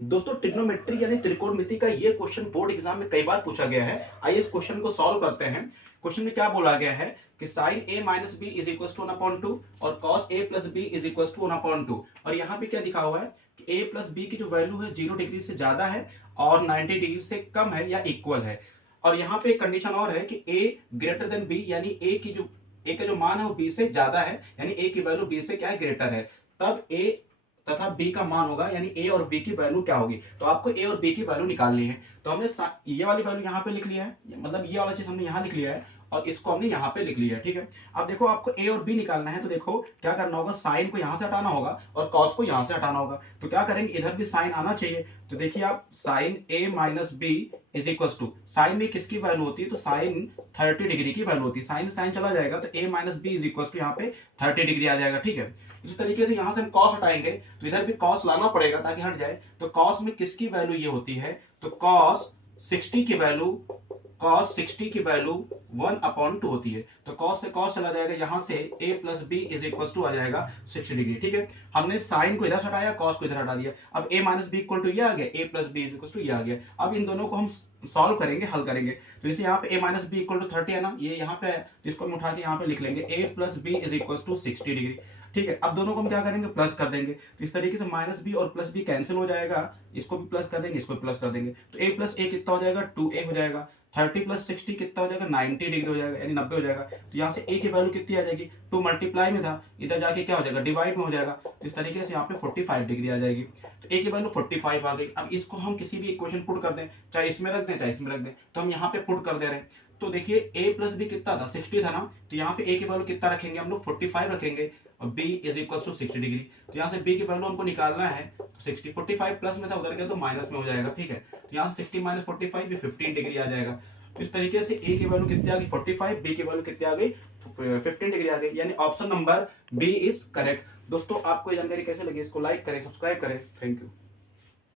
दोस्तों ट्रिग्नोमेट्री यानी त्रिकोणमिति का ये क्वेश्चन बोर्ड एग्जाम में कई बार पूछा गया है। आइए इस क्वेश्चन को सॉल्व करते हैं। क्वेश्चन में क्या बोला गया है कि sine a minus B is equal to 1/2 और cos a plus B is equal to 1/2 और यहाँ पे क्या दिखा हुआ है कि a प्लस बी की जो वैल्यू है 0 डिग्री से ज्यादा है और 90 डिग्री से कम है या इक्वल है। और यहाँ पे एक कंडीशन और है कि a ग्रेटर देन b यानी a का जो मान है वो b से ज्यादा है, यानी a की वैल्यू b से क्या है ग्रेटर है, तब a तथा b का मान होगा, यानी a और b की वैल्यू क्या होगी। तो आपको a और b की वैल्यू निकालनी है। तो हमने ये वाली वैल्यू यहाँ पे लिख लिया है, मतलब ये वाला चीज हमने यहाँ लिख लिया है और इसको हमने यहाँ पे लिख लिया है। ठीक है, अब देखो आपको a और b निकालना है तो देखो क्या करना होगा, साइन को यहाँ से हटाना होगा और कॉस को यहाँ से हटाना होगा। तो क्या करेंगे, इधर भी साइन आना चाहिए। तो देखिए आप sine a minus B is equal to, sine में किसकी वैल्यू होती है, तो साइन 30 डिग्री की वैल्यू होती है। साइन साइन चला जाएगा तो a minus B is equal to यहाँ पे 30 डिग्री आ जाएगा। ठीक है, इसी तरीके से यहां से हम कॉस हटाएंगे तो इधर भी कॉस लाना पड़ेगा ताकि हट जाए। तो कॉस में किसकी वैल्यू ये होती है, तो कॉस 60 की वैल्यू 1/2 होती है। तो कॉस से कॉस चला जाएगा, यहां से a plus B is equal to आ जाएगा 60 डिग्री। ठीक है, हमने साइन को इधर हटाया, कॉस को इधर हटा दिया। अब a minus B equal to ये आ गया, a plus B is equal to ये आ गया। अब इन दोनों को हम सॉल्व करेंगे, हल करेंगे। तो जैसे यहाँ पे a minus B equal to 30 है ना, ये यहाँ पे है, तो इसको हम उठा के यहाँ पे लिख लेंगे a plus B is equal to 60 degree. ठीक है, अब दोनों को हम क्या करेंगे, प्लस कर देंगे। तो इस तरीके से माइनस बी और प्लस बी कैंसिल हो जाएगा, इसको भी प्लस कर देंगे, इसको भी प्लस कर देंगे। तो a प्लस a कितना हो जाएगा, 2a हो जाएगा। 30 प्लस 60 कितना हो जाएगा, 90 डिग्री हो जाएगा, यानी 90 हो जाएगा। तो यहाँ से a की वैल्यू कितनी आ जाएगी, 2 मल्टीप्लाई में था, इधर जाके क्या हो जाएगा, डिवाइड में हो जाएगा। तो इस तरीके से यहाँ पे 45 डिग्री आ जाएगी। तो a की वैल्यू 45 आ गई। अब इसको हम किसी भी इक्वेशन पुट कर दें, चाहे इसमें रख दें चाहे इसमें रख दें, तो हम यहाँ पे पुट कर दे रहे हैं। तो देखिए a प्लस बी कितना था, 60 था ना, तो यहाँ पे a की वैल्यू कितना रखेंगे हम लोग, 45 रखेंगे और b is equal to 60 degree. तो यहाँ से b की वैल्यू हमको निकालना है, 60 45 प्लस में था, उधर गया तो माइनस में हो जाएगा। ठीक है, तो यहाँ से 60 माइनस 45 भी 15 डिग्री आ जाएगा। तो इस तरीके से a की वैल्यू कितनी आ गई 45, b की वैल्यू कितनी आ गई 15 डिग्री आ गई, यानी option number B is correct. दोस्तों आपको ये जानकारी कैसे लगी, इसको लाइक करें, सब्सक्राइब करें। Thank you.